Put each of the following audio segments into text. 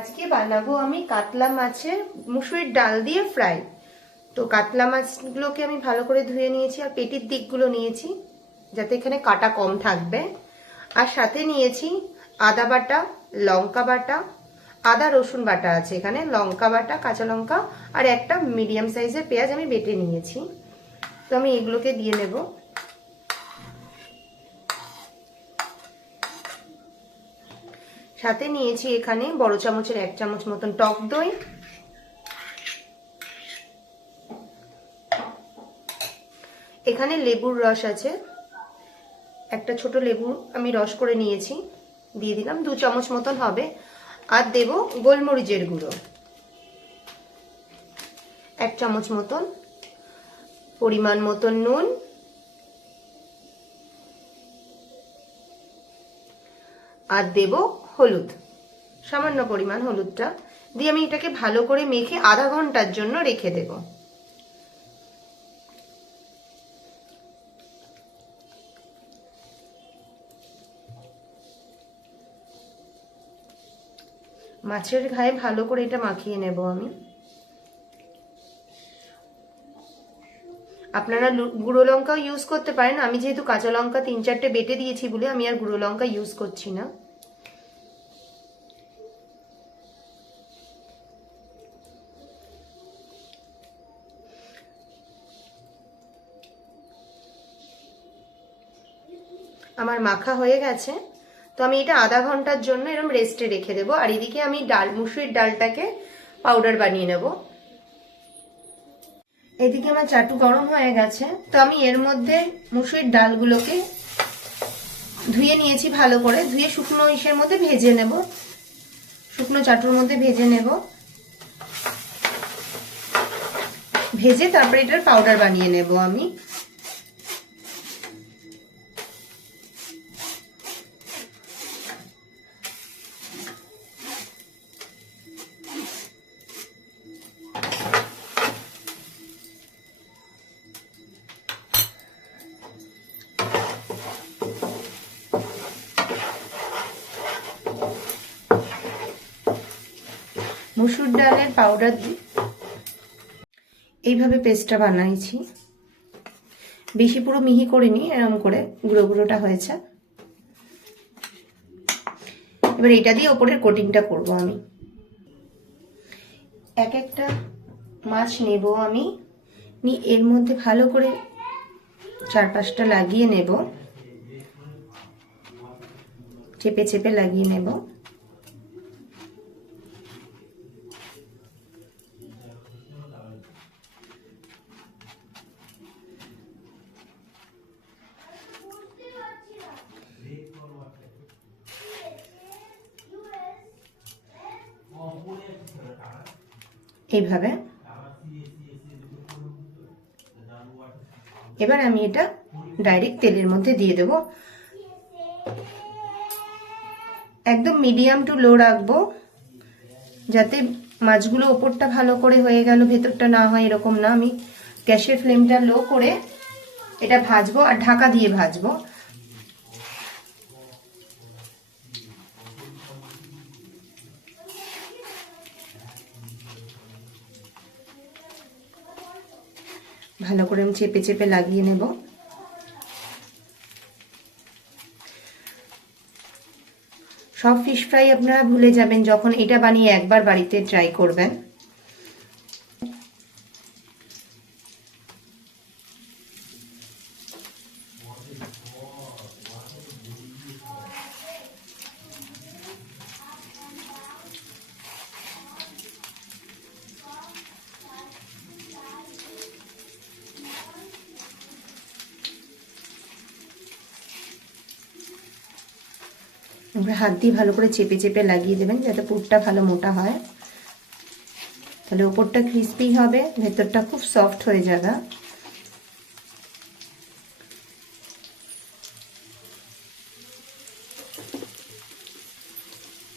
আজকে বানাবো আমি কাতলা মাছের মুসুরির ডাল দিয়ে ফ্রাই। তো কাতলা মাছগুলোকে আমি ভালো করে ধুয়ে নিয়েছি আর পেটির দিকগুলো নিয়েছি যাতে এখানে কাটা কম থাকবে। আর সাথে নিয়েছি আদা বাটা, লঙ্কা বাটা, আদা রসুন বাটা আছে এখানে, লঙ্কা বাটা, কাঁচা লঙ্কা আর একটা মিডিয়াম সাইজের পেঁয়াজ আমি বেটে নিয়েছি। তো আমি এগুলোকে দিয়ে নেব। সাথে নিয়েছি এখানে বড় চামচের 1 চামচ মতন টক দই, এখানে লেবুর রস আছে, একটা ছোট লেবু আমি রস করে নিয়েছি, দিয়ে দিলাম 2 চামচ মতন হবে। আর দেব গোলমরিচের গুঁড়ো 1 চামচ মতন, পরিমাণ মতন নুন, আর দেব হলুদ, সামান্য পরিমাণ হলুদটা দিয়ে আমি এটাকে ভালো করে মেখে আধা ঘন্টার জন্য রেখে দেব। মাছের গায়ে ভালো করে এটা মাখিয়ে নেব আমি। আপনারা গুঁড়ো লঙ্কাও ইউজ করতে পারেন, আমি যেহেতু কাঁচা লঙ্কা 3-4টে বেটে দিয়েছি বলে আমি আর গুঁড়ো লঙ্কা ইউজ করছি না। আমার মাখা হয়ে গেছে, তো আমি এটা আধা ঘন্টার জন্য এরকম রেস্টে রেখে দেবো। আর এদিকে আমি মুসুরির ডালটাকে পাউডার বানিয়ে নেব। এদিকে আমার চাটু গরম হয়ে গেছে, তো আমি এর মধ্যে মুসুরির ডালগুলোকে ধুয়ে নিয়েছি, ভালো করে ধুয়ে শুকনো ইসের মধ্যে ভেজে নেব, শুকনো চাটুর মধ্যে ভেজে নেব। ভেজে তারপরে এটার পাউডার বানিয়ে নেব আমি। মুসুর ডালের পাউডার দিয়ে এইভাবে পেস্টটা বানাইছি, বেশি পুরো মিহি করিনি, এরকম করে গুঁড়ো গুঁড়োটা হয়েছে। এবার এটা দিয়ে ওপরের কোটিংটা করব আমি। এক একটা মাছ নেব আমি, এর মধ্যে ভালো করে 4-5টা লাগিয়ে নেব, চেপে চেপে লাগিয়ে নেব। এইভাবে এবার আমি এটা ডাইরেক্ট তেলের মধ্যে দিয়ে দেব। একদম মিডিয়াম টু লো রাখবো, যাতে মাছগুলো ওপরটা ভালো করে হয়ে গেল, ভেতরটা না হয় এরকম না। আমি গ্যাসের ফ্লেমটা লো করে এটা ভাজবো আর ঢাকা দিয়ে ভাজবো। ভালো করে আমি চেপে চেপে লাগিয়ে নেব। সব ফিশ ফ্রাই আপনারা ভুলে যাবেন যখন এটা বানিয়ে একবার বাড়িতে ট্রাই করবেন। হাত দিয়ে ভালো করে চেপে চেপে লাগিয়ে দেবেন যাতে পুরটা ভালো মোটা হয়, তাহলে ওপরটা ক্রিস্পি হবে, ভেতরটা খুব সফট হয়ে যাবে।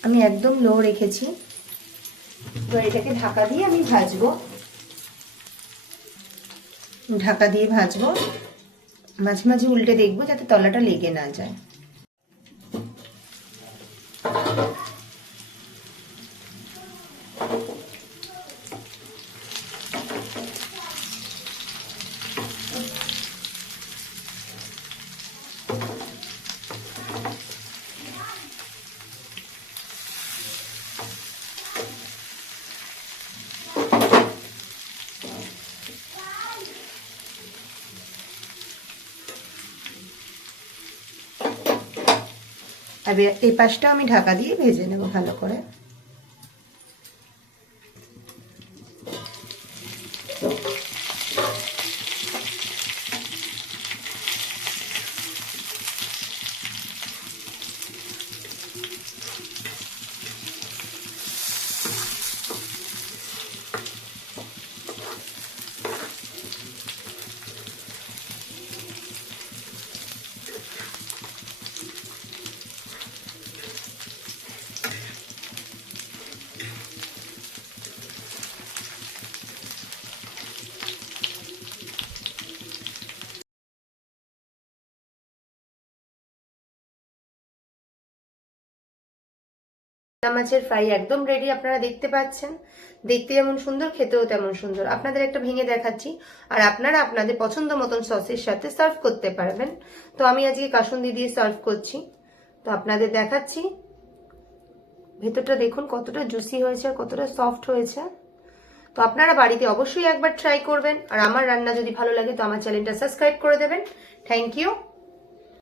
আমি একদম লো রেখেছি, তো এটাকে ঢাকা দিয়ে আমি ভাজবো। ঢাকা দিয়ে ভাজবো, মাঝে মাঝে উল্টে দেখবো যাতে তলাটা লেগে না যায়। আর এই পাশটা আমি ঢাকা দিয়ে ভেজে নেব ভালো করে। মাছের ফ্রাই একদম রেডি, আপনারা দেখতে পাচ্ছেন। দেখতে যেমন সুন্দর, খেতেও তেমন সুন্দর। আপনাদের একটা ভেঙে দেখাচ্ছি, আর আপনারা আপনাদের পছন্দ মতন সসের সাথে সার্ভ করতে পারবেন। তো আমি আজকে কাসুন্দি দিয়ে সার্ভ করছি, তো আপনাদের দেখাচ্ছি। ভেতরটা দেখুন কতটা জুসি হয়েছে আর কতটা সফট হয়েছে। তো আপনারা বাড়িতে অবশ্যই একবার ট্রাই করবেন, আর আমার রান্না যদি ভালো লাগে তো আমার চ্যানেলটা সাবস্ক্রাইব করে দেবেন। Thank you.